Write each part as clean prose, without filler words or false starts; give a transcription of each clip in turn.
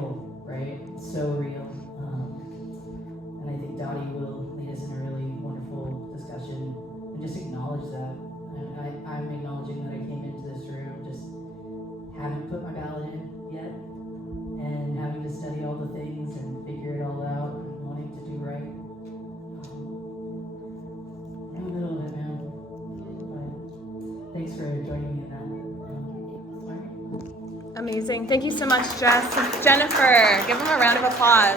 real, right? It's so real. And I think Dottie will lead us in a really wonderful discussion and just acknowledge that. And I'm acknowledging that I came into this room just haven't put my ballot in yet and having to study all the things and figure it all out and wanting to do right. I'm a little bit, man. But thanks for joining me in that. Amazing. Thank you so much, Jess. Jennifer, give them a round of applause.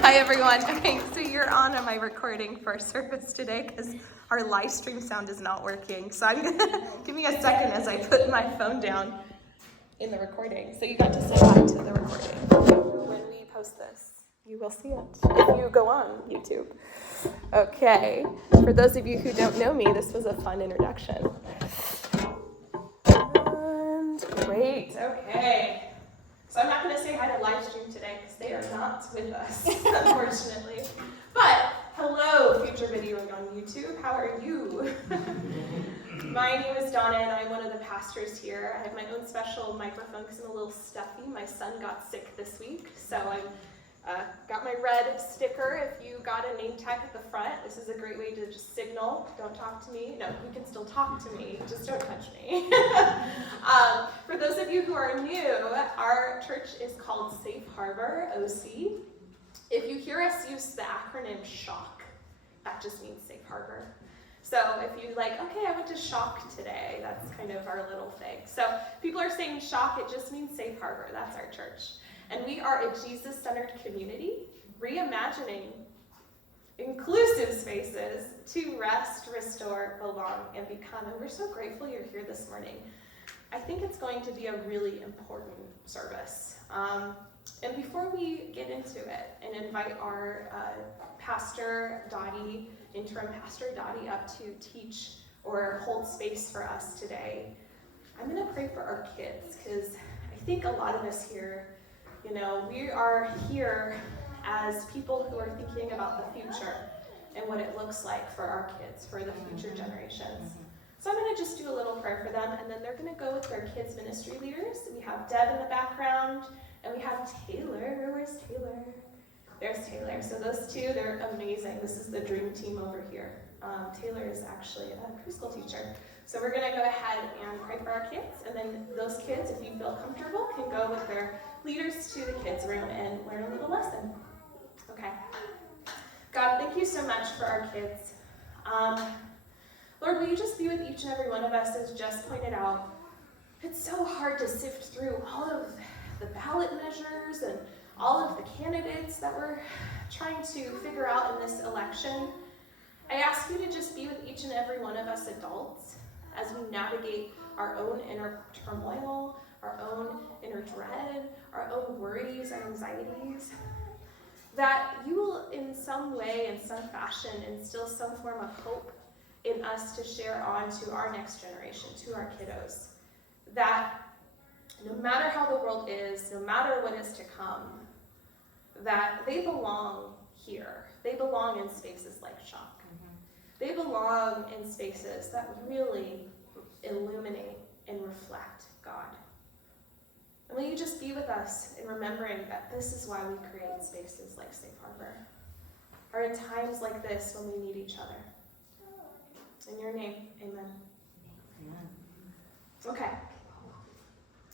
Hi, everyone. Okay, so you're on my recording for service today because our live stream sound is not working. So I'm going to give me a second as I put my phone down in the recording. So you got to say hi to the recording. When we post this, you will see it if you go on YouTube. Okay. For those of you who don't know me, this was a fun introduction. Great, okay. So I'm not going to say hi to live stream today because they are not with us, unfortunately. But hello, future video on YouTube. How are you? My name is Donna, and I'm one of the pastors here. I have my own special microphone because I'm a little stuffy. My son got sick this week, so I've got my red sticker. If you got a name tag at the front, this is a great way to just signal, don't talk to me. No, you can still talk to me, just don't touch me. For those of you who are new, our church is called Safe Harbor, OC. If you hear us use the acronym SHOCK, that just means Safe Harbor. So if you okay, I went to SHOCK today, that's kind of our little thing. So people are saying SHOCK, it just means Safe Harbor, that's our church. And we are a Jesus-centered community, reimagining inclusive spaces to rest, restore, belong, and become. And we're so grateful you're here this morning. I think it's going to be a really important service. And before we get into it and invite our Pastor Dottie, interim Pastor Dottie, up to teach or hold space for us today, I'm going to pray for our kids, because I think a lot of us here, we are here as people who are thinking about the future and what it looks like for our kids, for the future generations. So I'm going to just do a little prayer for them, and then they're going to go with their kids' ministry leaders. We have Deb in the background, and we have Taylor. Where's Taylor? There's Taylor. So those two, they're amazing. This is the dream team over here. Taylor is actually a preschool teacher. So we're going to go ahead and pray for our kids, and then those kids, if you feel comfortable, can go with their leaders to the kids' room and learn a little lesson. Okay. God, thank you so much for our kids. Lord, will you just be with each and every one of us, as Jess pointed out. It's so hard to sift through all of the ballot measures and all of the candidates that we're trying to figure out in this election. I ask you to just be with each and every one of us adults as we navigate our own inner turmoil, our own inner dread, our own worries and anxieties, that you will in some way, in some fashion, instill some form of hope in us to share on to our next generation, to our kiddos. That no matter how the world is, no matter what is to come, that they belong here. They belong in spaces like SHOCK. They belong in spaces that really illuminate and reflect God. And will you just be with us in remembering that this is why we create spaces like Safe Harbor, or in times like this when we need each other. In your name, amen. Okay,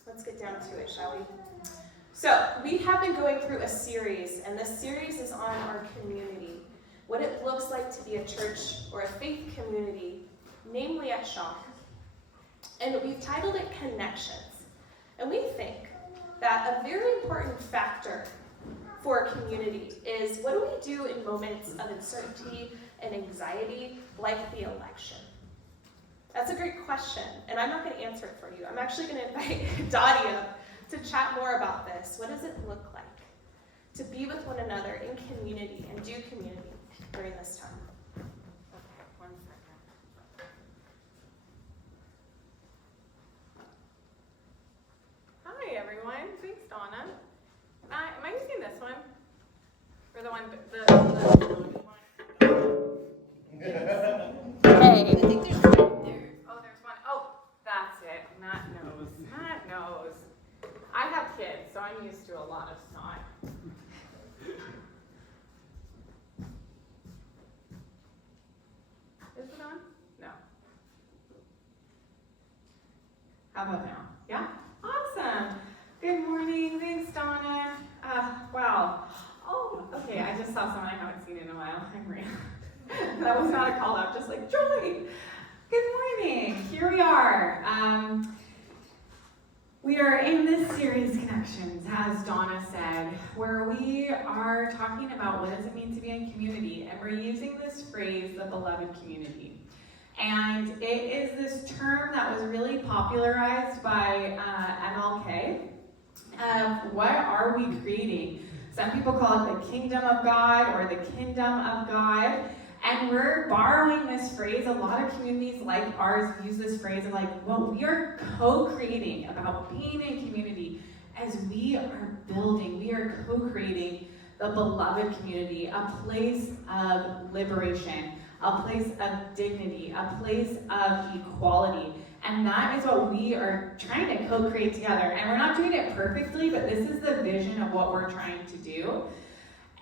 let's get down to it, shall we? So, we have been going through a series, and this series is on our community, what it looks like to be a church or a faith community, namely at SHOCK. And we've titled it Connections. And we think that a very important factor for a community is, what do we do in moments of uncertainty and anxiety, like the election? That's a great question, and I'm not going to answer it for you. I'm actually going to invite Dottie up to chat more about this. What does it look like to be with one another in community and do community during this time? Okay, 1 second. Hi, everyone. Thanks, Donna. Am I using this one? Or the one, the Hey. I think there's one there. Oh, there's one. Oh, that's it. Not nose. I have kids, so I'm used to a lot of snot. Is it on? No. How about now? Yeah? Awesome. Good morning. Thanks, Donna. Wow. Oh, okay. I just saw someone I haven't seen in a while. I'm Maria. That was not a call out, just like, Joy. Good morning. Here we are. We are in this series, Connections, as Donna said, where we are talking about what does it mean to be in community, and we're using this phrase, the beloved community. And it is this term that was really popularized by MLK. What are we creating? Some people call it the kingdom of God or the kingdom of God. And we're borrowing this phrase. A lot of communities like ours use this phrase of like, well, we are co-creating about being in community as we are building. We are co-creating the beloved community, a place of liberation, a place of dignity, a place of equality. And that is what we are trying to co-create together. And we're not doing it perfectly, but this is the vision of what we're trying to do.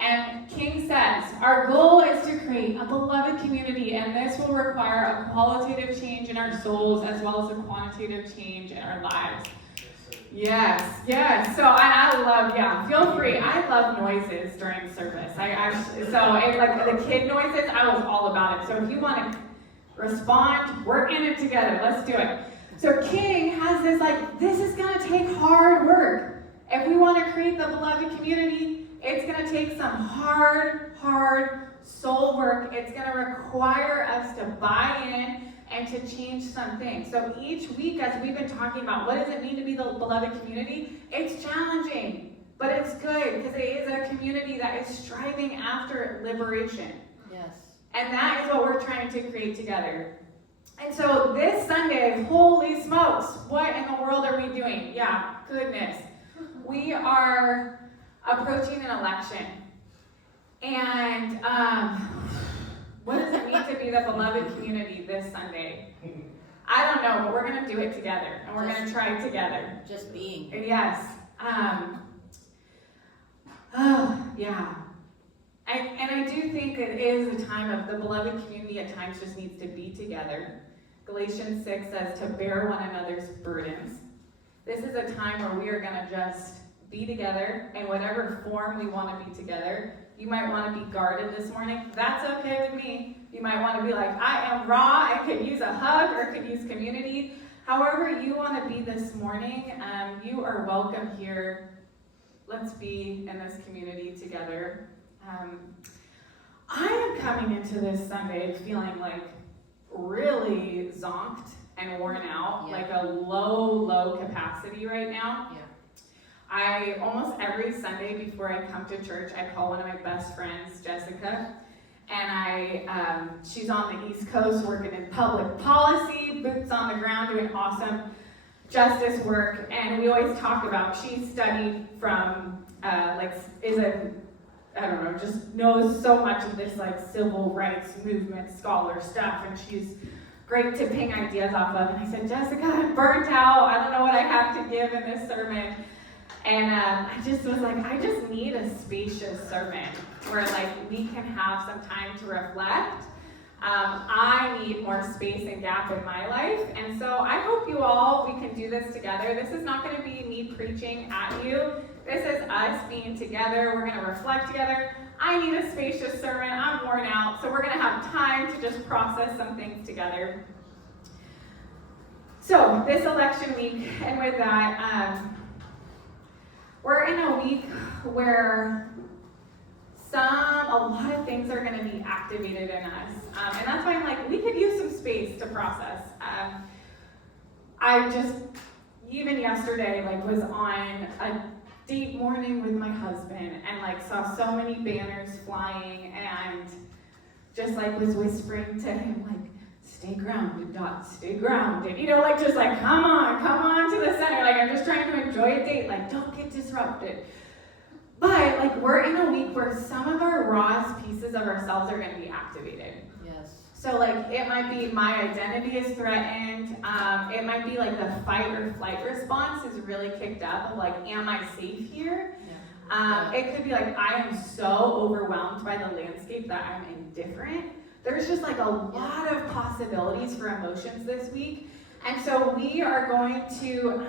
And King says, our goal is to create a beloved community, and this will require a qualitative change in our souls as well as a quantitative change in our lives. Yes. So I love, feel free. I love noises during service. Like the kid noises, I was all about it. So if you want to respond, we're in it together. Let's do it. So King has this this is going to take hard work. If we want to create the beloved community, it's going to take some hard soul work. It's going to require us to buy in and to change some things. So each week, as we've been talking about what does it mean to be the beloved community, it's challenging, but it's good because it is a community that is striving after liberation. Yes. And that is what we're trying to create together. And so this Sunday, holy smokes, what in the world are we doing? Yeah, goodness. We are approaching an election. And what does it mean to be the beloved community this Sunday? I don't know, but we're going to do it together. And we're going to try it together. Just being. Yes. Yeah. And I do think it is a time of the beloved community at times just needs to be together. Galatians 6 says to bear one another's burdens. This is a time where we are going to just be together in whatever form we want to be together. You might want to be guarded this morning. That's okay with me. You might want to be like, I am raw. I could use a hug or could use community. However you want to be this morning, you are welcome here. Let's be in this community together. I am coming into this Sunday feeling like really zonked and worn out, like a low capacity right now. Yeah. I almost every Sunday before I come to church, I call one of my best friends, Jessica, and she's on the East Coast working in public policy, boots on the ground, doing awesome justice work, and we always talk about, she studied from, just knows so much of this civil rights movement scholar stuff, and she's great to ping ideas off of. And I said, Jessica, I'm burnt out. I don't know what I have to give in this sermon. And I just was like, I just need a spacious sermon where we can have some time to reflect. I need more space and gap in my life. And so I hope we can do this together. This is not going to be me preaching at you. This is us being together. We're going to reflect together. I need a spacious sermon. I'm worn out. So we're going to have time to just process some things together. So this election week, and with that, we're in a week where a lot of things are going to be activated in us. And that's why I'm we could use some space to process. I just, even yesterday, was on a date morning with my husband and saw so many banners flying and just was whispering to him stay grounded, Dot, stay grounded. Come on to the center. I'm just trying to enjoy a date. Don't get disrupted. But we're in a week where some of our rawest pieces of ourselves are going to be activated. Yes. So like it might be my identity is threatened. It might be like the fight or flight response is really kicked up of like, am I safe here? It could be like, I am so overwhelmed by the landscape that I'm indifferent. There's just like a lot of possibilities for emotions this week. And so we are going to,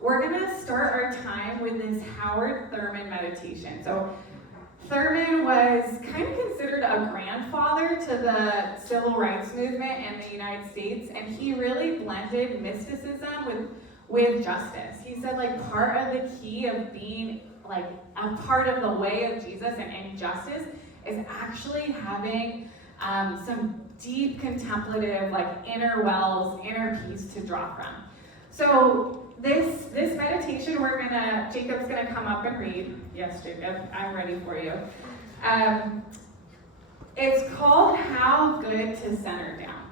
we're gonna start our time with this Howard Thurman meditation. So Thurman was kind of considered a grandfather to the civil rights movement in the United States, and he really blended mysticism with justice. He said like part of the key of being like a part of the way of Jesus and justice is actually having some deep contemplative like inner wells, inner peace to draw from. So this meditation Jacob's gonna come up and read. Yes, Jacob, I'm ready for you. It's called How Good to Center Down.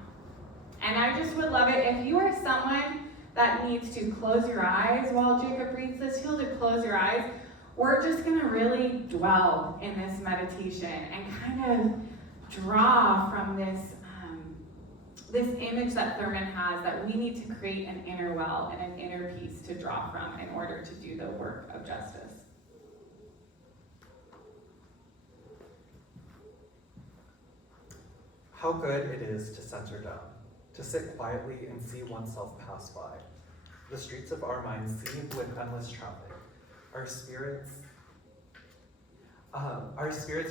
And I just would love it if you are someone that needs to close your eyes while Jacob reads this, feel to close your eyes. We're just gonna really dwell in this meditation and kind of draw from this image that Thurman has that we need to create an inner well and an inner peace to draw from in order to do the work of justice. How good it is to center down, to sit quietly and see oneself pass by. The streets of our minds seethe with endless traffic. Our spirits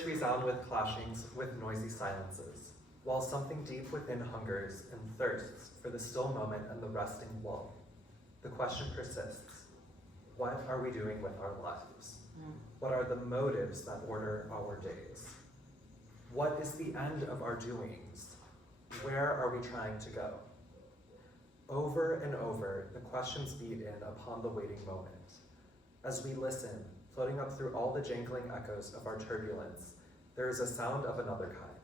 resound with clashings, with noisy silences, while something deep within hungers and thirsts for the still moment and the resting lull. The question persists: what are we doing with our lives? What are the motives that order our days? What is the end of our doings? Where are we trying to go? Over and over, the questions beat in upon the waiting moment. As we listen, floating up through all the jangling echoes of our turbulence, there is a sound of another kind,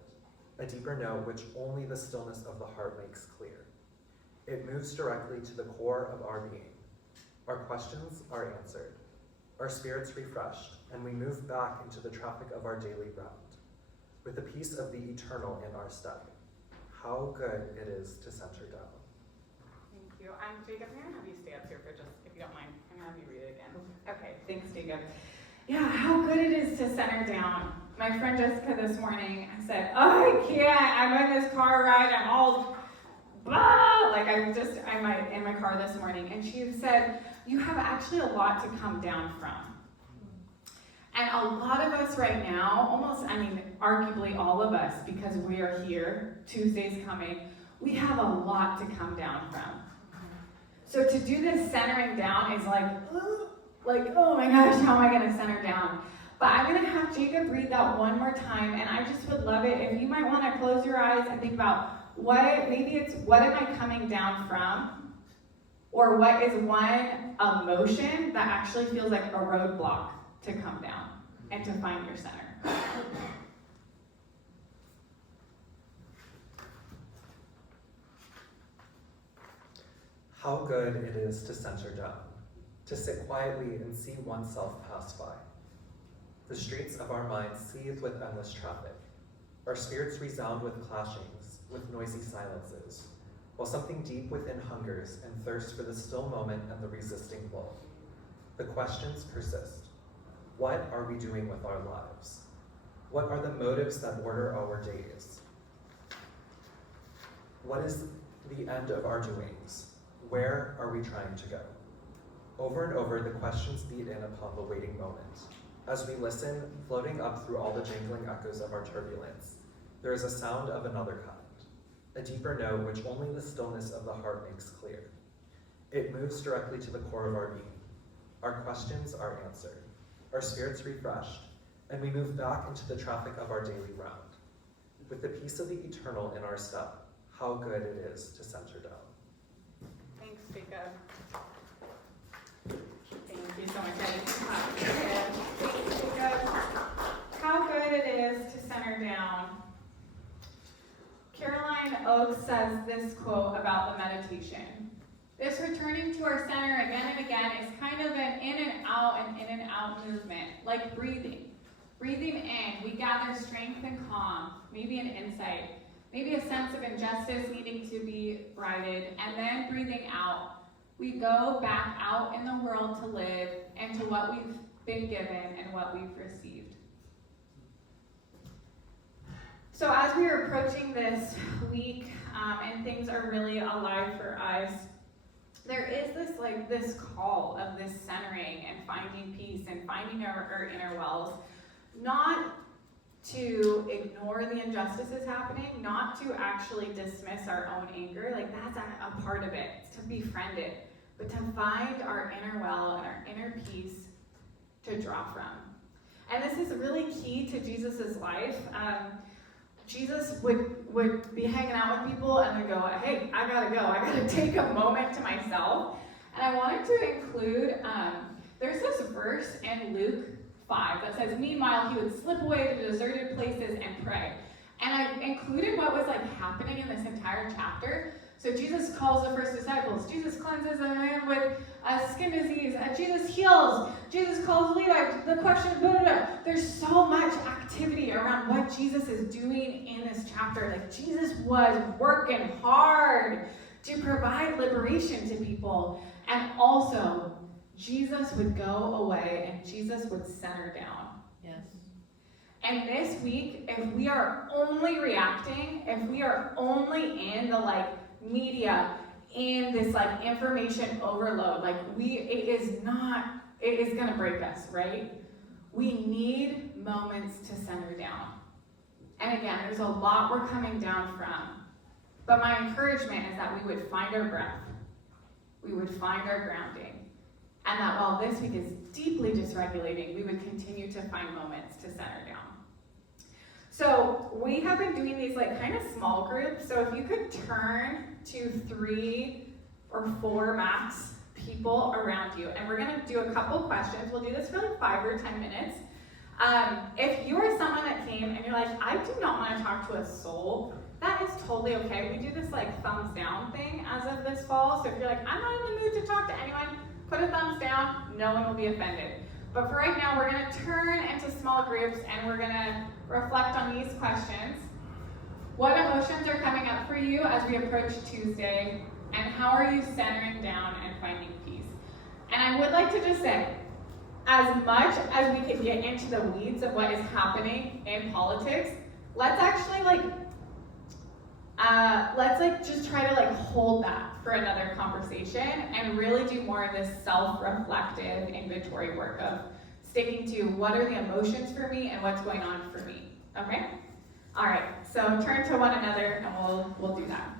a deeper note which only the stillness of the heart makes clear. It moves directly to the core of our being. Our questions are answered, our spirits refreshed, and we move back into the traffic of our daily round, with the peace of the eternal in our step. How good it is to center down. Thank you. Jacob, I'm gonna have you stay up here for just, if you don't mind, I'm gonna have you read it again. Okay, thanks, Jacob. Yeah, how good it is to center down. My friend Jessica this morning said, oh, I can't, I'm in this car ride, I'm all, blah, like I'm in my car this morning, and she said, you have actually a lot to come down from. And a lot of us right now, arguably all of us, because we are here, Tuesday's coming, we have a lot to come down from. So to do this centering down is like, oh my gosh, how am I gonna center down? But I'm gonna have Jacob read that one more time, and I just would love it if you might wanna close your eyes and think about what am I coming down from? Or what is one emotion that actually feels like a roadblock to come down and to find your center. How good it is to center down, to sit quietly and see oneself pass by. The streets of our minds seethe with endless traffic. Our spirits resound with clashings, with noisy silences, while something deep within hungers and thirsts for the still moment and the resisting lull. The questions persist. What are we doing with our lives? What are the motives that order our days? What is the end of our doings? Where are we trying to go? Over and over, the questions beat in upon the waiting moment. As we listen, floating up through all the jangling echoes of our turbulence, there is a sound of another kind, a deeper note which only the stillness of the heart makes clear. It moves directly to the core of our being. Our questions are answered, our spirits refreshed, and we move back into the traffic of our daily round. With the peace of the eternal in our step, how good it is to center down. Thanks, Jacob. Thank you so much, Thanks, Jacob. How good it is to center down. Caroline Oakes says this quote about the meditation. This returning to our center again and again is kind of an in and out movement, like breathing. Breathing in, we gather strength and calm, maybe an insight. maybe a sense of injustice needing to be righted, and then breathing out, we go back out in the world to live into what we've been given and what we've received. So as we are approaching this week, and things are really alive for us, there is this call of this centering and finding peace and finding our inner wells, not to ignore the injustices happening, not to actually dismiss our own anger, like that's a part of it, to befriend it, but to find our inner well and our inner peace to draw from. And this is really key to Jesus' life. Jesus would be hanging out with people and then go, hey, I gotta go. I gotta take a moment to myself. And I wanted to include, there's this verse in Luke 5 that says, meanwhile, he would slip away to deserted places and pray. And I included what was happening in this entire chapter. So Jesus calls the first disciples. Jesus cleanses a man with a skin disease. Jesus heals. Jesus calls Levi. The question, blah, blah, blah. There's so much activity around what Jesus is doing in this chapter. Jesus was working hard to provide liberation to people. And also, Jesus would go away and Jesus would center down. Yes. And this week, if we are only reacting, if we are only in the media, in this information overload, it is gonna break us, right? We need moments to center down. And again, there's a lot we're coming down from. But my encouragement is that we would find our breath. We would find our grounding. And that while this week is deeply dysregulating, we would continue to find moments to center down. So we have been doing these kind of small groups. So if you could turn to 3 or 4 max people around you, and we're going to do a couple questions. We'll do this for 5 or 10 minutes. If you are someone that came and you're I do not want to talk to a soul, that is totally okay. We do this thumbs down thing as of this fall. So if you're I'm not in the mood to talk to anyone, put a thumbs down. No one will be offended. But for right now, we're going to turn into small groups and we're going to reflect on these questions. What emotions are coming up for you as we approach Tuesday? And how are you centering down and finding peace? And I would like to just say, as much as we can get into the weeds of what is happening in politics, let's actually just try to hold that for another conversation and really do more of this self-reflective inventory work of sticking to what are the emotions for me and what's going on for me. Okay? All right. So turn to one another and we'll do that.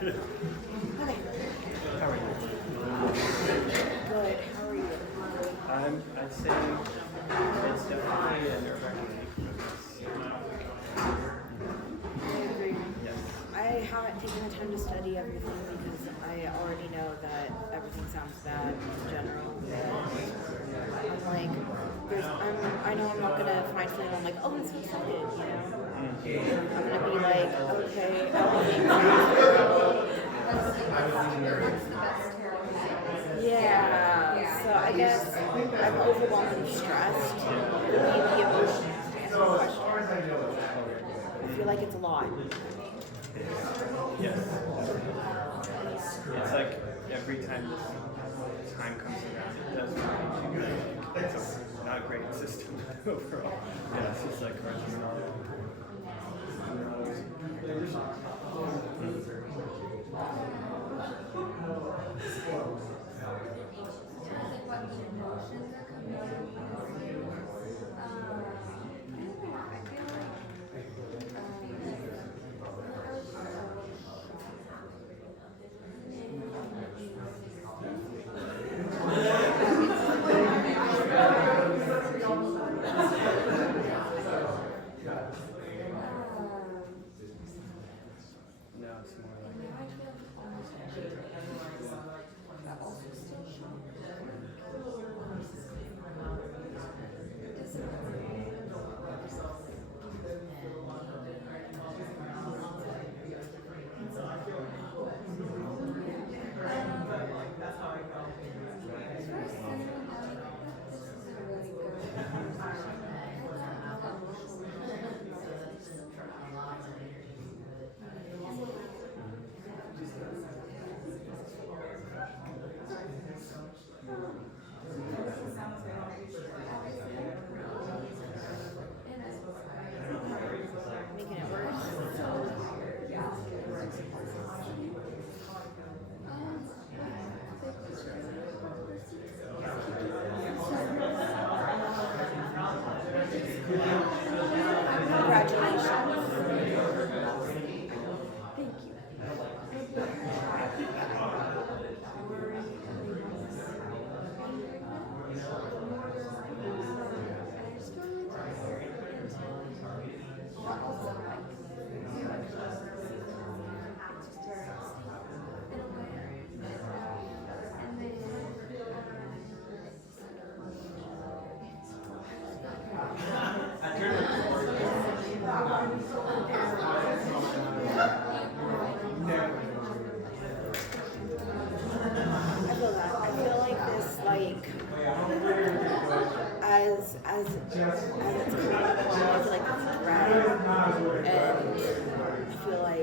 Good. How are you? I'd say it's definitely a nerve-wracking week. I agree. Yes. I haven't taken the time to study everything because I already know that everything sounds bad in general. I know I'm not gonna find something. I'm oh, I'm so excited, I'm gonna be okay, yeah. So I guess I'm overwhelmed and stressed. The emotions and the questions. I feel it's a lot. Yes. It's every time this time comes around, it does make you it's not a great system overall. Yeah, it's just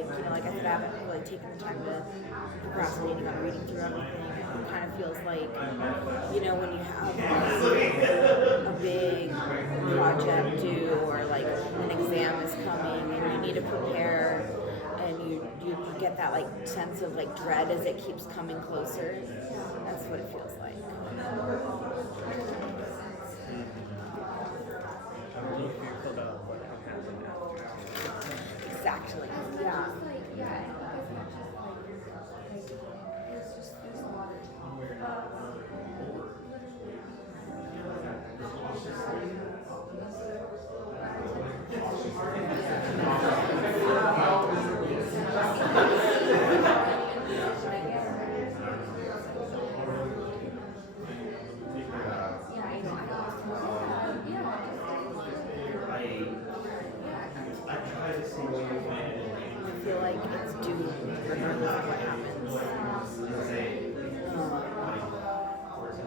like I said, I haven't really taken the time to procrastinating on reading through everything. It kind of feels like, when you have a big project due or like an exam is coming and you need to prepare and you get that like sense of like dread as it keeps coming closer. That's what it feels like. I'm really fearful about what will happen after. Exactly. Yeah. I feel like it's due regardless of what happens.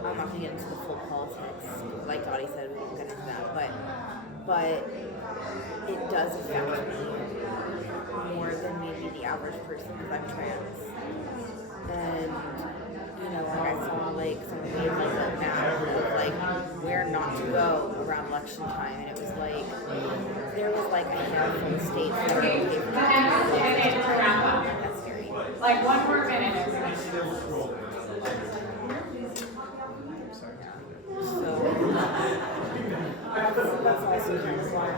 I'm not gonna get into the full politics. Like Dottie said, we won't get into that. But it does affect me more than maybe the average person because I'm trans. And like I saw like someone made like a map of like where not to go around election time, and it was like there was like a handful of states that were okay for Next minute to wrap up. That's scary. Like 1 more minute. So that's also kind of why I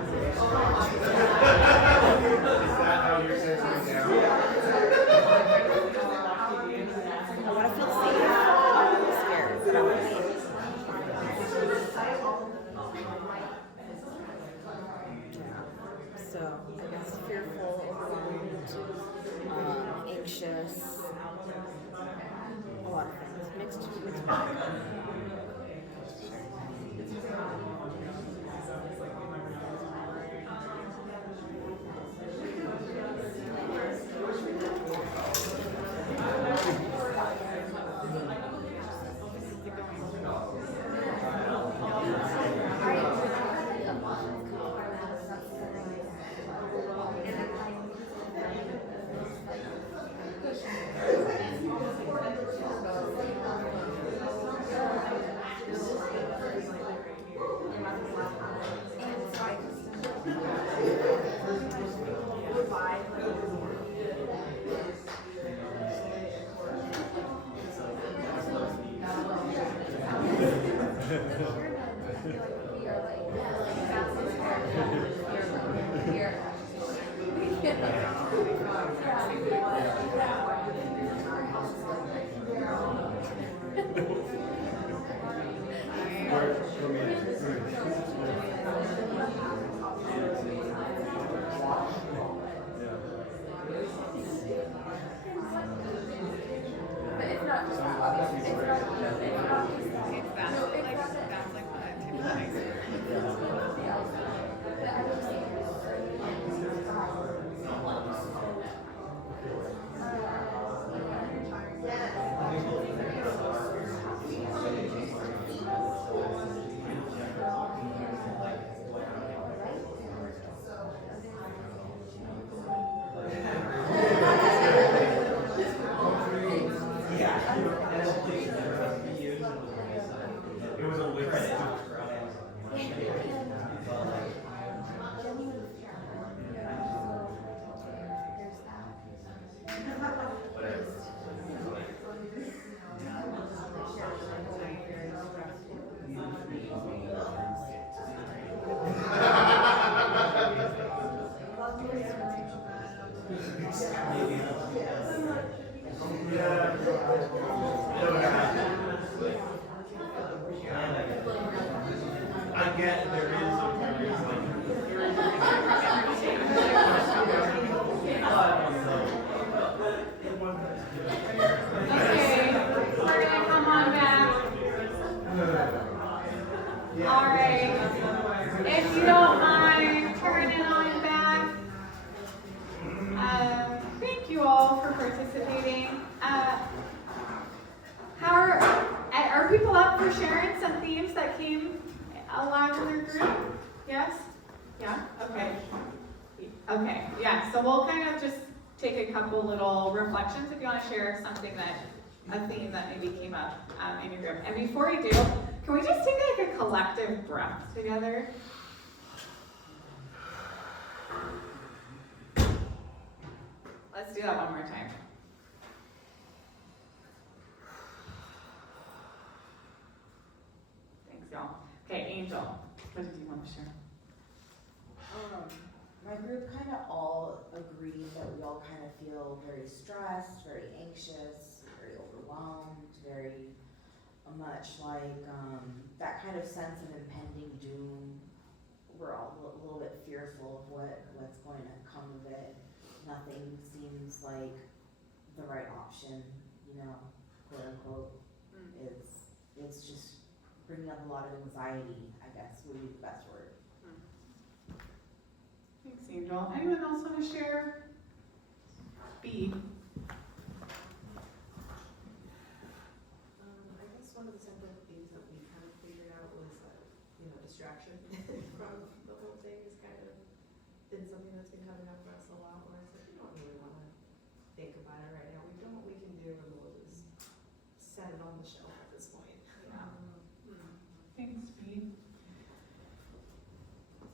want to feel safe. I'm scared, but I want to feel So I guess fearful, overwhelmed, anxious, a lot of things. Mixed bag. couple little reflections if you want to share something a theme that maybe came up in your group. And before we do, can we just take like a collective breath together? Let's do that one more time. Thanks, y'all. Okay, Angel, what did you want to share? My group kind of all agreed that we all kind of feel very stressed, very anxious, very overwhelmed, very much like that kind of sense of impending doom. We're all a little bit fearful of what's going to come of it. Nothing seems like the right option, quote unquote. It's just bringing up a lot of anxiety, I guess would be the best word. Thanks, Angel. Anyone else want to share? B. I guess one of the simple things that we kind of figured out was that, distraction from the whole thing has kind of been something that's been coming up for us a lot, where it's like, we don't really want to think about it right now. We've done what we can do, and we'll just set it on the shelf at this point. Thanks, B.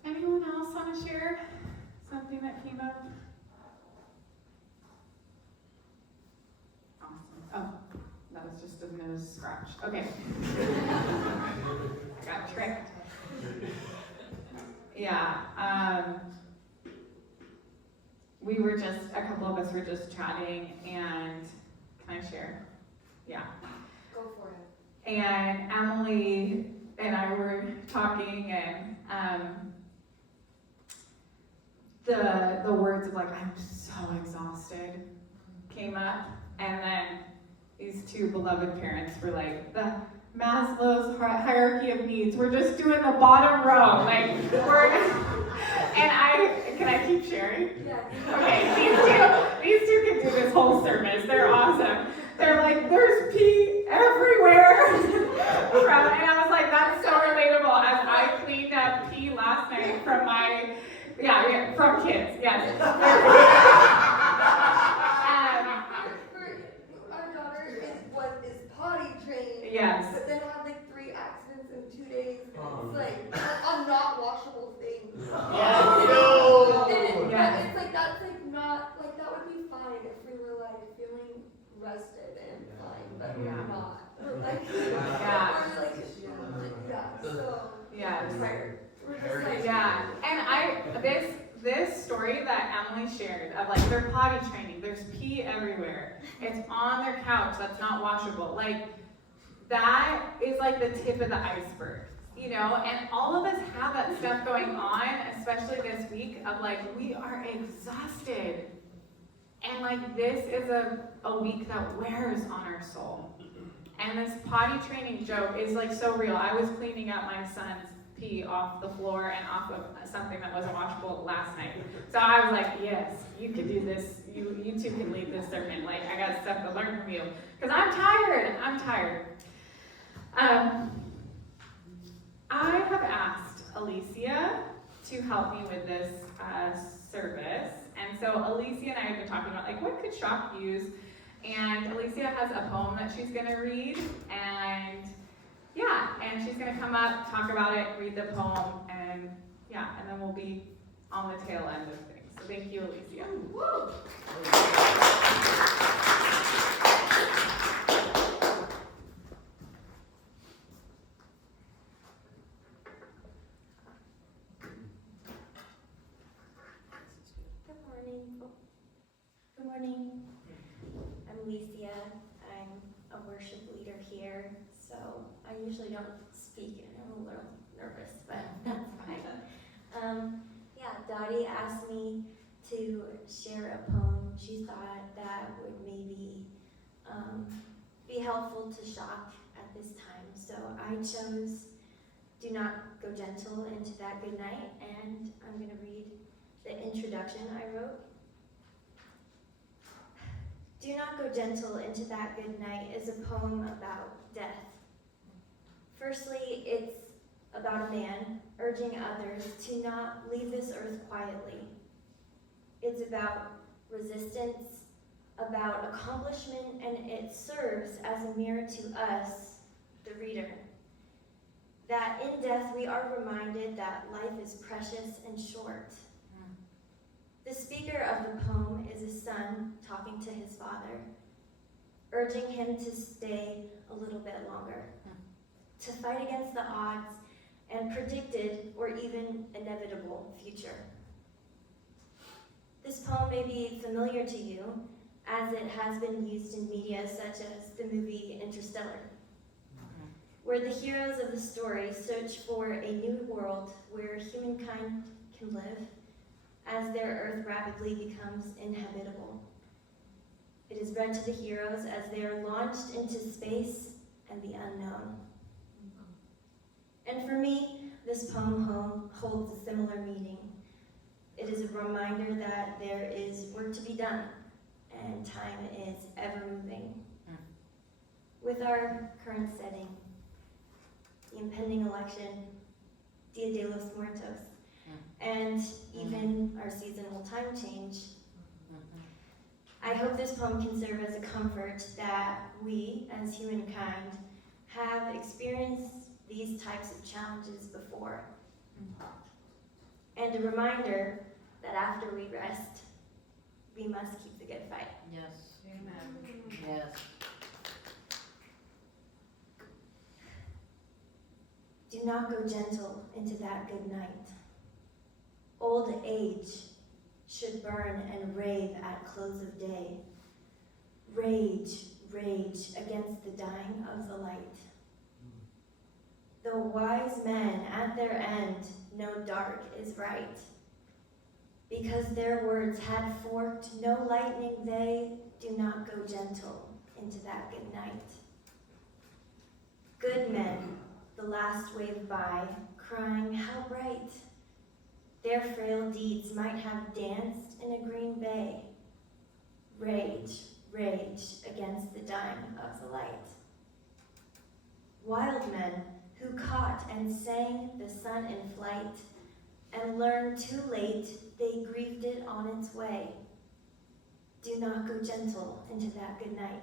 Anyone else want to share something that came up? Awesome. Oh, that was just a nose scratch. Okay. I got tricked. Yeah. A couple of us were just chatting, and can I share? Yeah. Go for it. And Emily and I were talking, and the words of like, I'm so exhausted came up, and then these two beloved parents were like, the Maslow's hierarchy of needs, we're just doing the bottom row, like, can I keep sharing? Yeah. Okay, these two can do this whole service, they're awesome. They're like, there's pee everywhere. And I was like, that's so relatable, as I cleaned up pee last night from from kids, yes. Our daughter is potty trained. Yes. But then had like 3 accidents in 2 days. It's like a not washable thing. Yes. It's like that's like not like that would be fine if we were like feeling rested and fine, but we're not. We're like we're like so Yes. tired. We're just like Yeah, and this story that Emily shared of like their potty training, there's pee everywhere. It's on their couch that's not washable. Like that is like the tip of the iceberg, and all of us have that stuff going on, especially this week of like we are exhausted. And like this is a week that wears on our soul. And this potty training joke is like so real. I was cleaning up my son's pee off the floor and off of something that wasn't washable last night. So I was like, yes, you can do this. You two can lead this sermon. Like, I got stuff to learn from you. Because I'm tired. I have asked Alicia to help me with this service. And so Alicia and I have been talking about, like, what could Shock use? And Alicia has a poem that she's going to read. And she's going to come up, talk about it, read the poem, and then we'll be on the tail end of things. So thank you, Alicia. woo! Good morning. I'm Alicia. I'm a worship leader here, so I usually don't speak and I'm a little nervous, but that's fine. Dottie asked me to share a poem she thought that would maybe be helpful to Shock at this time. So I chose Do Not Go Gentle Into That Good Night, and I'm going to read the introduction I wrote. Do Not Go Gentle Into That Good Night is a poem about death. Firstly, it's about a man urging others to not leave this earth quietly. It's about resistance about accomplishment, and it serves as a mirror to us, the reader. That in death we are reminded that life is precious and short. The speaker of the poem is a son talking to his father, urging him to stay a little bit longer, to fight against the odds and predicted or even inevitable future. This poem may be familiar to you, as it has been used in media such as the movie Interstellar, where the heroes of the story search for a new world where humankind can live as their Earth rapidly becomes inhabitable. It is read to the heroes as they are launched into space and the unknown. And for me, this poem holds a similar meaning. It is a reminder that there is work to be done, and time is ever moving. With our current setting, the impending election, Dia de los Muertos, and even our seasonal time change, I hope this poem can serve as a comfort that we, as humankind, have experienced these types of challenges before. And a reminder that after we rest, we must keep the good fight. Yes. Amen. Yes. Do not go gentle into that good night. Old age should burn and rave at close of day. Rage, rage against the dying of the light. Though wise men at their end know dark is right, because their words had forked no lightning, they do not go gentle into that good night. Good men, the last wave by, crying, how bright! Their frail deeds might have danced in a green bay. Rage, rage against the dying of the light. Wild men who caught and sang the sun in flight, and learned too late they grieved it on its way. Do not go gentle into that good night.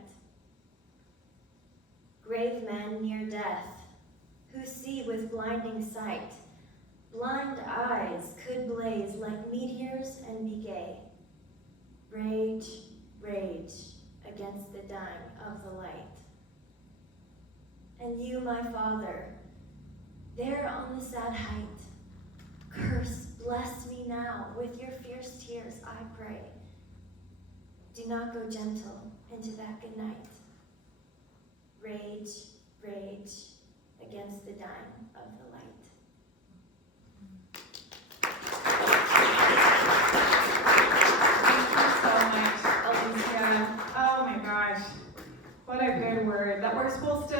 Grave men near death, who see with blinding sight, blind eyes could blaze like meteors and be gay. Rage, rage against the dying of the light. And you, my Father, there on the sad height, curse, bless me now, with your fierce tears I pray. Do not go gentle into that good night. Rage, rage against the dying of the light. Alicia. Oh my gosh, what a good word. That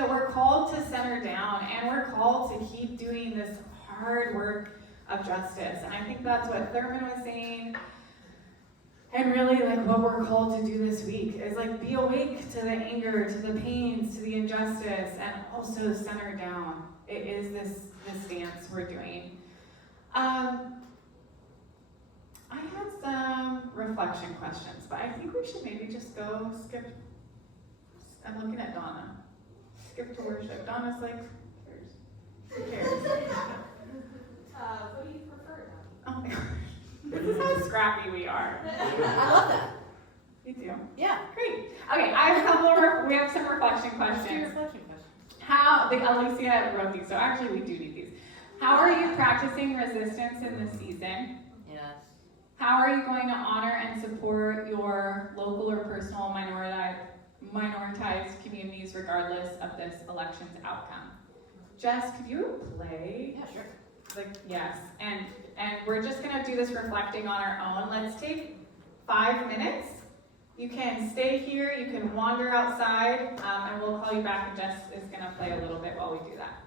we're called to center down, and we're called to keep doing this hard work of justice. And I think that's what Thurman was saying. And really, like, what we're called to do this week is, like, be awake to the anger, to the pains, to the injustice, and also center down. It is this dance we're doing. I had some reflection questions, but I think we should maybe just go skip. I'm looking at Donna. Skip to worship. Donna's like, who cares? What do you prefer? Oh my gosh. This is how scrappy we are. I love that. You do? Yeah. Great. Okay, I have we have some reflection questions. Alicia wrote these, so actually we do need these. How are you practicing resistance in this season? Yes. How are you going to honor and support your local or personal minoritized communities regardless of this election's outcome? Jess, could you play? Yeah, sure. Like, yes, and we're just gonna do this reflecting on our own. Let's take 5 minutes. You can stay here, you can wander outside, and we'll call you back, and Jess is gonna play a little bit while we do that.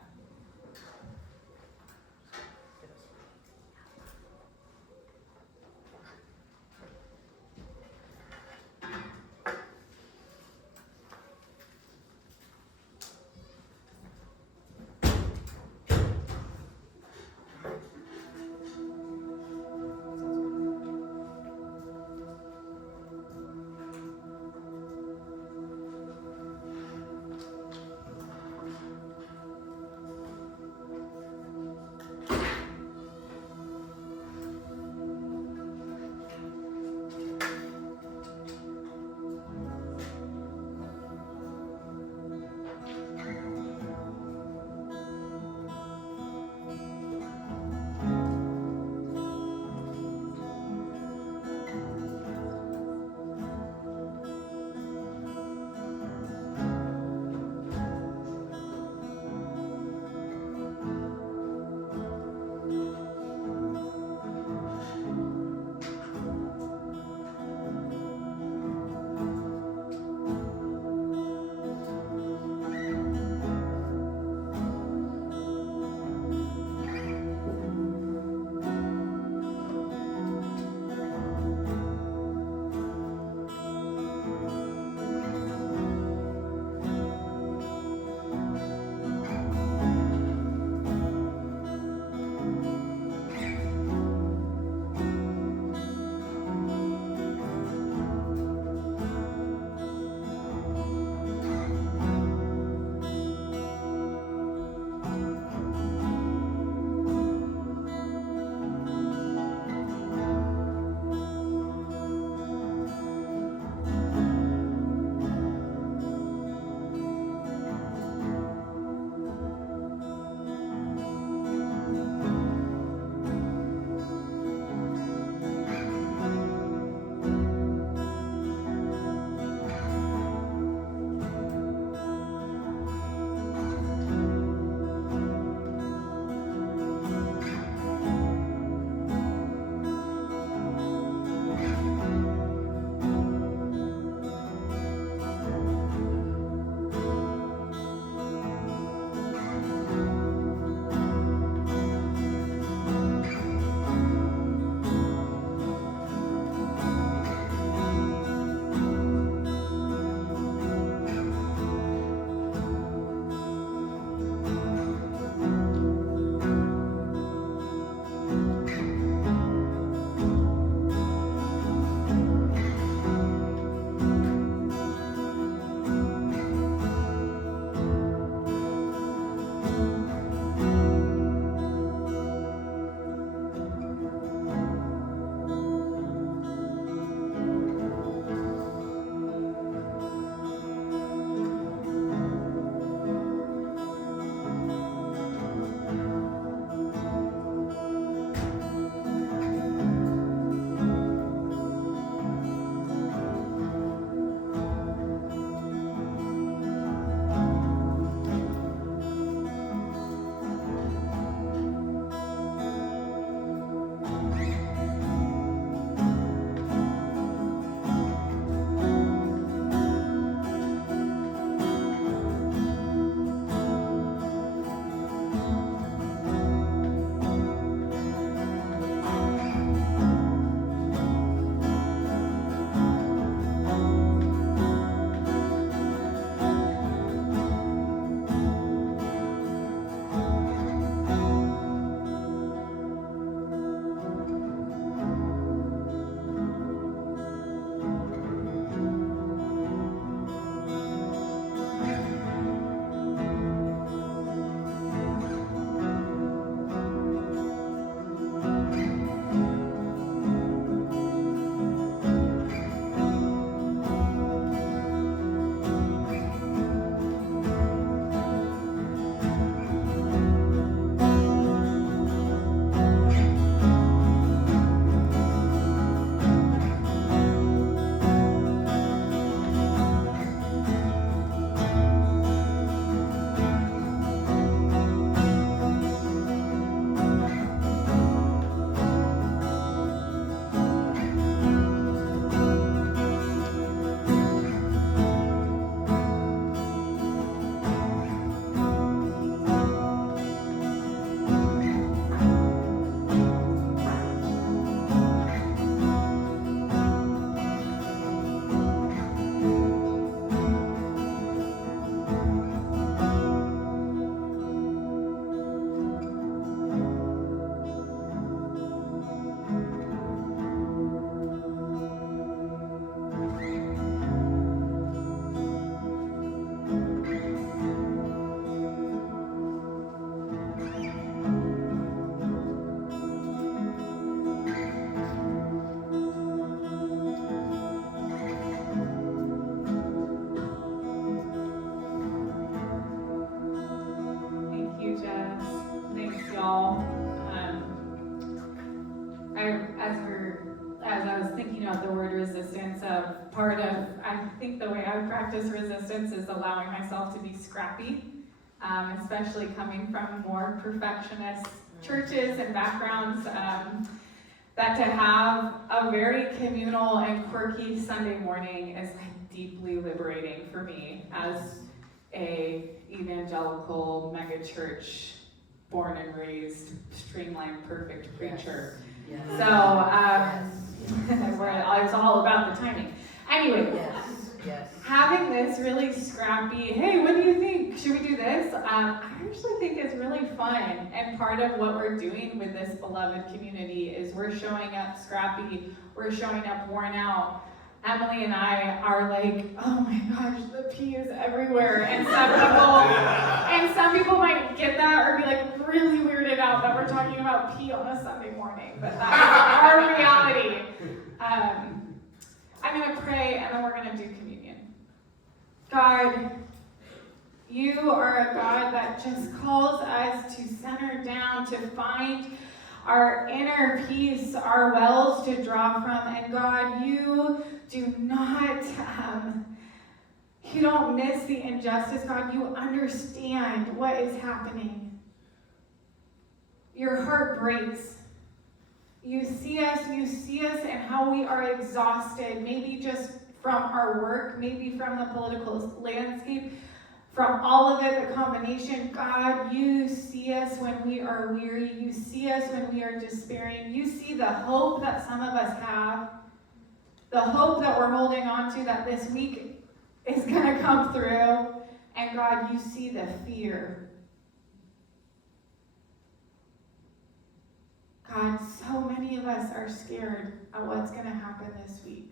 think the way I practice resistance is allowing myself to be scrappy, especially coming from more perfectionist churches and backgrounds. That to have a very communal and quirky Sunday morning is like deeply liberating for me as a evangelical megachurch, born and raised, streamlined, perfect preacher. Yes. So, where I was all about the timing. Anyway, Yes. having this really scrappy, hey, what do you think? Should we do this? I actually think it's really fun. And part of what we're doing with this beloved community is we're showing up scrappy, we're showing up worn out. Emily and I are like, oh my gosh, the pee is everywhere. And some people might get that or be like really weirded out that we're talking about pee on a Sunday morning. But that's our reality. I'm going to pray and then we're going to do communion. God, you are a God that just calls us to center down, to find our inner peace, our wells to draw from. And God, you do not, you don't miss the injustice. God, you understand what is happening. Your heart breaks. You see us and how we are exhausted, maybe just from our work, maybe from the political landscape, from all of it, the combination. God, you see us when we are weary. You see us when we are despairing. You see the hope that some of us have, the hope that we're holding on to that this week is going to come through. And God, you see the fear. God, so many of us are scared of what's going to happen this week.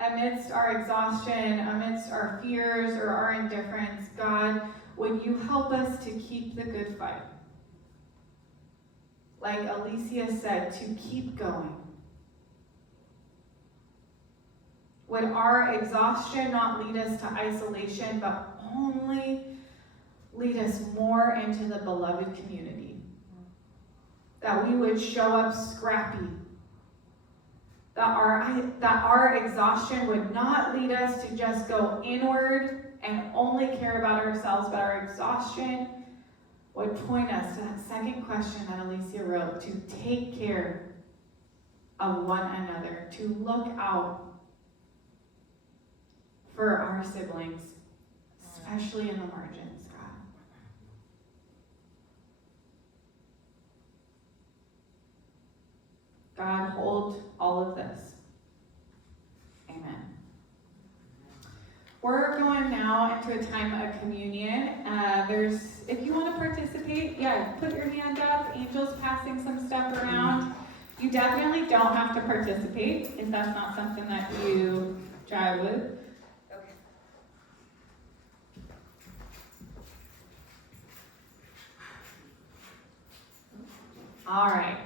Amidst our exhaustion, amidst our fears or our indifference, God, would you help us to keep the good fight? Like Alicia said, to keep going. Would our exhaustion not lead us to isolation, but only lead us more into the beloved community? That we would show up scrappy. That our exhaustion would not lead us to just go inward and only care about ourselves, but our exhaustion would point us to that second question that Alicia wrote, to take care of one another, to look out for our siblings, especially in the margins, God. God, hold all of this. Amen. We're going now into a time of communion. If you want to participate, put your hand up. Angel's passing some stuff around. You definitely don't have to participate if that's not something that you jive with. Okay. All right.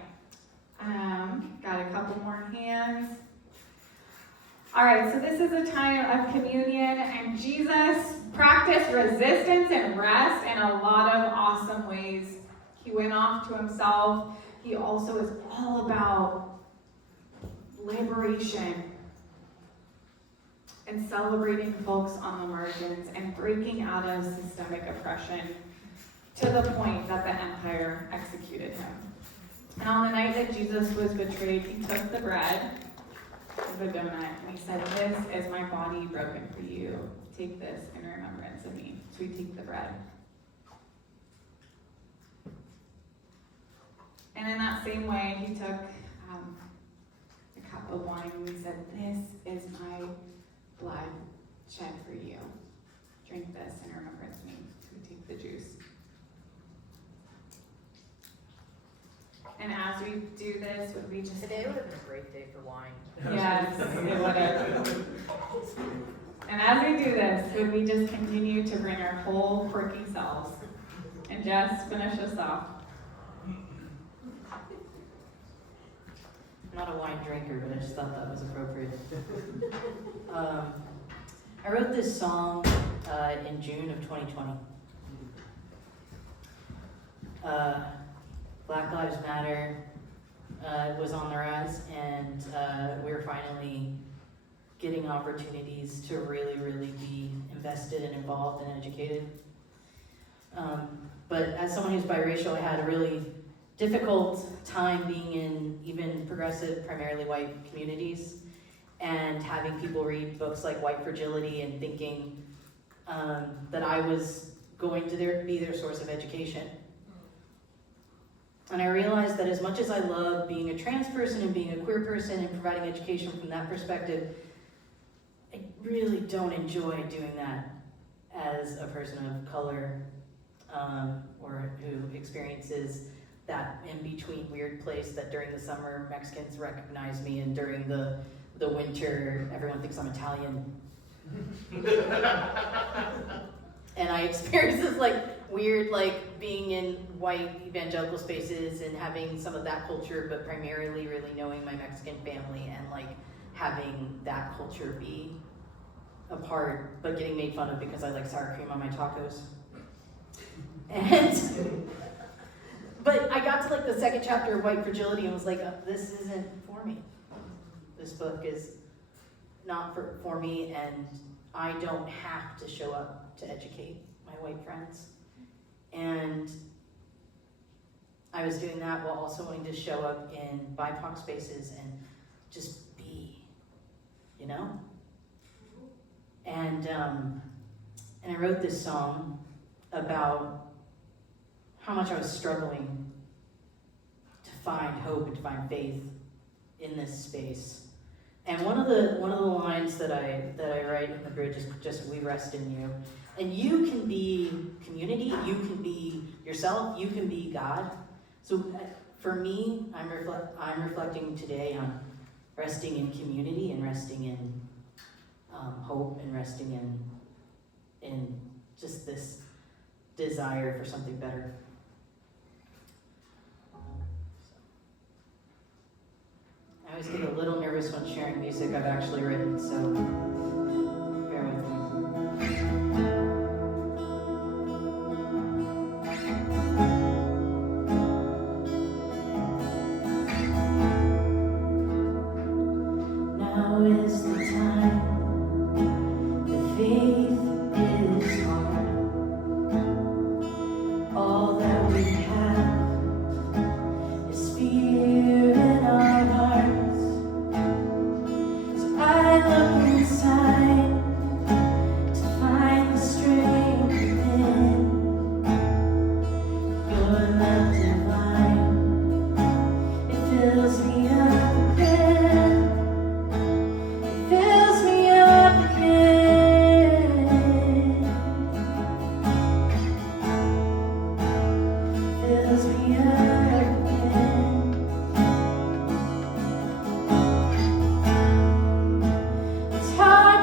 Got a couple more hands. All right, so this is a time of communion, and Jesus practiced resistance and rest in a lot of awesome ways. He went off to himself. He also is all about liberation and celebrating folks on the margins and breaking out of systemic oppression to the point that the empire executed him. And on the night that Jesus was betrayed, he took the bread, the donut, and he said, "This is my body broken for you. Take this in remembrance of me." So we take the bread. And in that same way, he took a cup of wine and he said, "This is my blood shed for you. Drink this in remembrance of me." So we take the juice. And as we do this, would we just... Today would have been a great day for wine. Yes, it would have. And as we do this, would we just continue to bring our whole quirky selves and just finish us off? I'm not a wine drinker, but I just thought that was appropriate. I wrote this song in June of 2020. Black Lives Matter was on the rise, and we were finally getting opportunities to really, really be invested and involved and educated. But as someone who's biracial, I had a really difficult time being in even progressive, primarily white communities, and having people read books like White Fragility and thinking that I was going to be their source of education. And I realized that as much as I love being a trans person and being a queer person and providing education from that perspective, I really don't enjoy doing that as a person of color, or who experiences that in-between weird place that during the summer Mexicans recognize me and during the winter everyone thinks I'm Italian. And I experience this like weird, like being in white evangelical spaces and having some of that culture, but primarily really knowing my Mexican family and like having that culture be a part, but getting made fun of because I like sour cream on my tacos. And but I got to like the second chapter of White Fragility and was like, this isn't for me. This book is not for me, and I don't have to show up to educate my white friends. And I was doing that while also wanting to show up in BIPOC spaces and just be, you know? And I wrote this song about how much I was struggling to find hope and to find faith in this space. And one of the lines that I write in the bridge is just "We rest in you." And you can be community, you can be yourself, you can be God. So for me, I'm reflecting today on resting in community and resting in hope and resting in just this desire for something better. I always get a little nervous when sharing music I've actually written, so bear with me. Now is the time, the faith is hard. All that we have is fear in our hearts. So I look inside to find the strength within. Your love divine, it fills me up again. It fills me up again. Fills me up again. It's hard.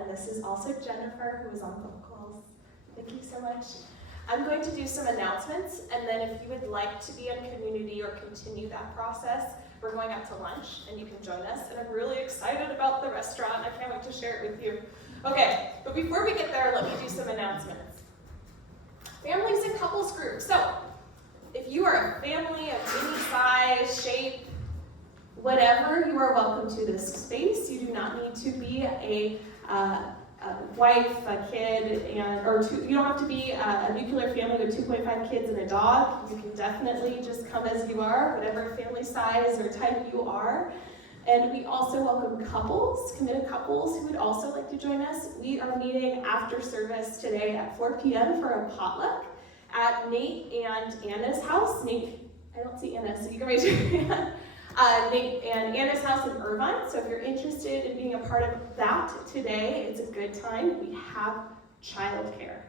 And this is also Jennifer, who is on vocals. Thank you so much. I'm going to do some announcements, and then if you would like to be in community or continue that process, we're going out to lunch, and you can join us. And I'm really excited about the restaurant. I can't wait to share it with you. Okay, but before we get there, let me do some announcements. Families and couples groups. So, if you are a family of any size, shape, whatever, you are welcome to this space. You do not need to be a wife, a kid, you don't have to be a nuclear family with 2.5 kids and a dog. You can definitely just come as you are, whatever family size or type you are. And we also welcome couples, committed couples who would also like to join us. We are meeting after service today at 4 p.m. for a potluck at Nate and Anna's house. Nate, I don't see Anna, so you can raise your hand. Nate and Anna's house in Irvine. So if you're interested in being a part of that today, it's a good time. We have childcare.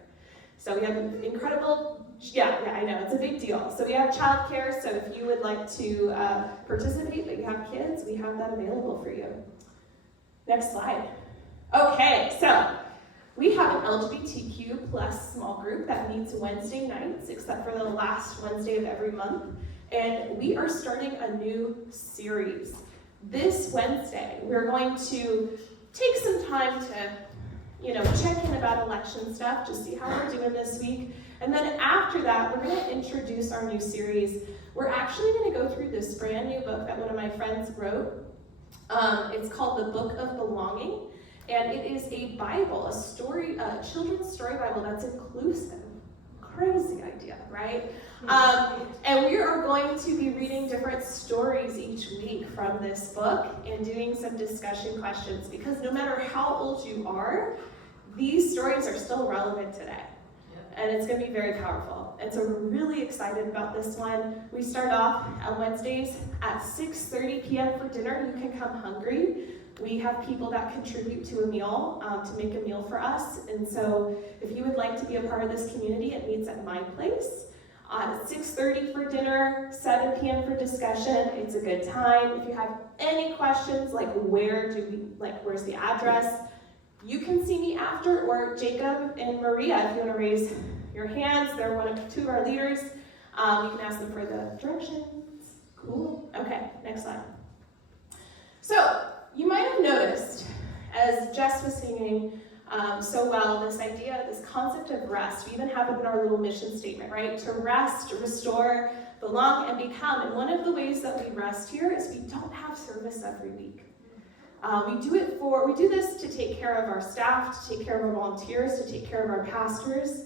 So we have an incredible, I know, it's a big deal. So we have childcare, so if you would like to participate, but you have kids, we have that available for you. Next slide. Okay, so we have an LGBTQ plus small group that meets Wednesday nights, except for the last Wednesday of every month. And we are starting a new series. This Wednesday, we're going to take some time to, check in about election stuff, just see how we're doing this week. And then after that, we're going to introduce our new series. We're actually going to go through this brand new book that one of my friends wrote. It's called The Book of Belonging. And it is a Bible, a children's story Bible that's inclusive. Crazy idea, right? And we are going to be reading different stories each week from this book and doing some discussion questions, because no matter how old you are, these stories are still relevant today. And it's going to be very powerful. And so we're really excited about this one. We start off on Wednesdays at 6:30 p.m. for dinner. You can come hungry. We have people that contribute to a meal, to make a meal for us. And so if you would like to be a part of this community, it meets at my place. 6:30 for dinner, 7 p.m. for discussion. It's a good time. If you have any questions, like where's the address, you can see me after, or Jacob and Maria, if you want to raise your hands. They're two of our leaders. You can ask them for the directions. Cool. Okay, next slide. So, you might have noticed, as Jess was singing so well, this idea, this concept of rest. We even have it in our little mission statement, right? To rest, restore, belong, and become. And one of the ways that we rest here is we don't have service every week. We do this to take care of our staff, to take care of our volunteers, to take care of our pastors.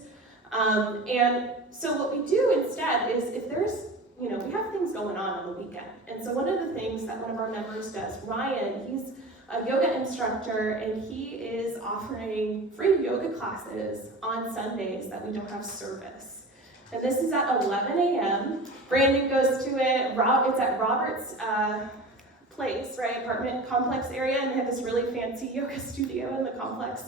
And so what we do instead is if there's, we have things going on the weekend. And so one of the things that one of our members does, Ryan, he's a yoga instructor, and he is offering free yoga classes on Sundays that we don't have service. And this is at 11 a.m. Brandon goes to it. It's at Robert's place, right? Apartment complex area, and they have this really fancy yoga studio in the complex.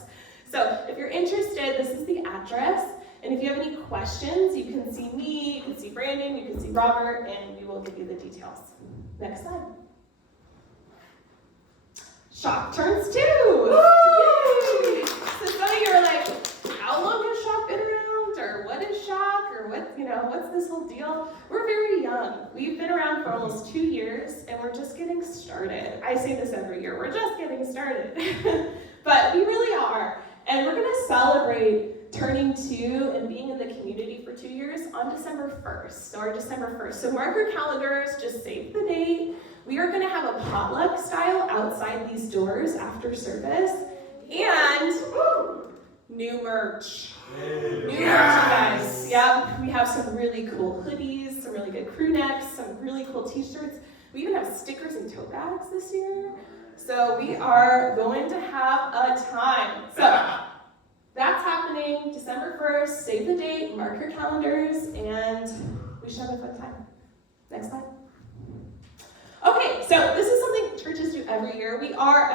So if you're interested, this is the address. And if you have any questions, you can see me, you can see Brandon, you can see Robert, and we will give you the details. Next slide. Shock turns 2! Yay! So some of you are like, how long has Shock been around? Or what is Shock? Or what's this whole deal? We're very young. We've been around for almost 2 years, and we're just getting started. I say this every year, we're just getting started. But we really are. And we're gonna celebrate turning 2 and being in the community for 2 years on December 1st, or December 1st. So mark your calendars, just save the date. We are gonna have a potluck style outside these doors after service, and new merch. New merch, you guys. Yep, we have some really cool hoodies, some really good crew necks, some really cool t-shirts. We even have stickers and tote bags this year. So we are going to have a time. So that's happening December 1st. Save the date, mark your calendars, and we should have a fun time. Next slide. Okay, so this is something churches do every year. We are,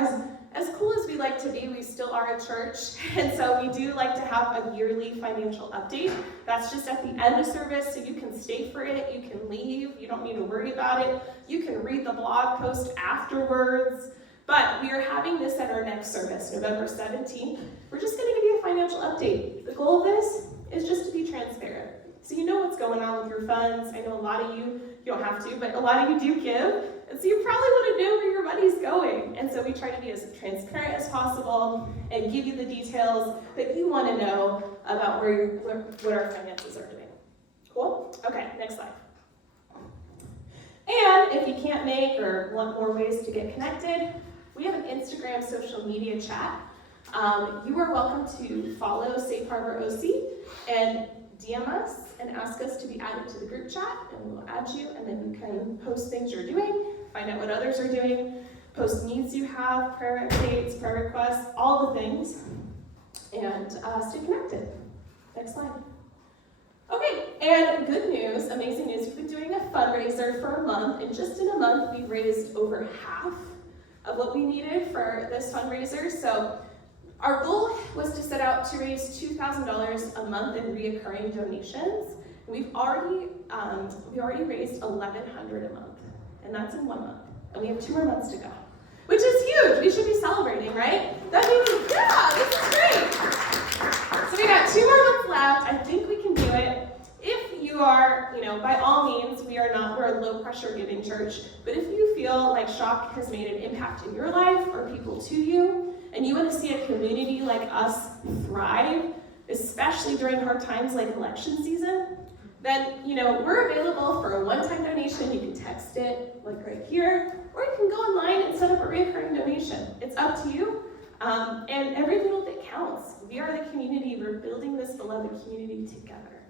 as cool as we like to be, we still are a church. And so we do like to have a yearly financial update. That's just at the end of service, so you can stay for it, you can leave, you don't need to worry about it. You can read the blog post afterwards. But we are having this at our next service, November 17th. We're just going to give you a financial update. The goal of this is just to be transparent. So you know what's going on with your funds. I know a lot of you don't have to, but a lot of you do give. And so you probably want to know where your money's going. And so we try to be as transparent as possible and give you the details that you want to know about what our finances are doing. Cool? Okay, next slide. And if you can't make or want more ways to get connected, we have an Instagram social media chat. You are welcome to follow Safe Harbor OC and DM us and ask us to be added to the group chat, and we'll add you, and then you can post things you're doing, find out what others are doing, post needs you have, prayer updates, prayer requests, all the things, and stay connected. Next slide. Okay, and good news, amazing news, we've been doing a fundraiser for a month, and just in a month we've raised over half of what we needed for this fundraiser. So our goal was to set out to raise $2,000 a month in reoccurring donations. We've already raised $1,100 a month, and that's in 1 month. And we have 2 more months to go, which is huge. We should be celebrating, right? That means, yeah, this is great. So we got 2 more months left. I think we can do it. If you are, by all means, we're a low pressure giving church, but if you feel like Shock has made an impact in your life or people to you, and you want to see a community like us thrive, especially during hard times like election season, then, we're available for a one-time donation. You can text it, like right here, or you can go online and set up a recurring donation. It's up to you, and every little bit counts. We are the community. We're building this beloved community together.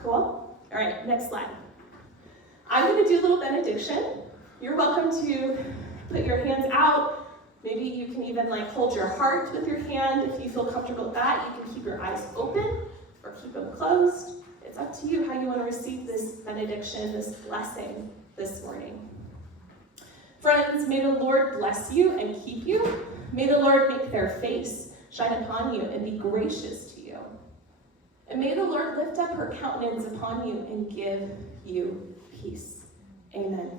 Cool? All right, next slide. I'm going to do a little benediction. You're welcome to put your hands out. Maybe you can even hold your heart with your hand. If you feel comfortable with that, you can keep your eyes open or keep them closed. It's up to you how you want to receive this benediction, this blessing this morning. Friends, may the Lord bless you and keep you. May the Lord make their face shine upon you and be gracious to you. And may the Lord lift up her countenance upon you and give you peace. Amen.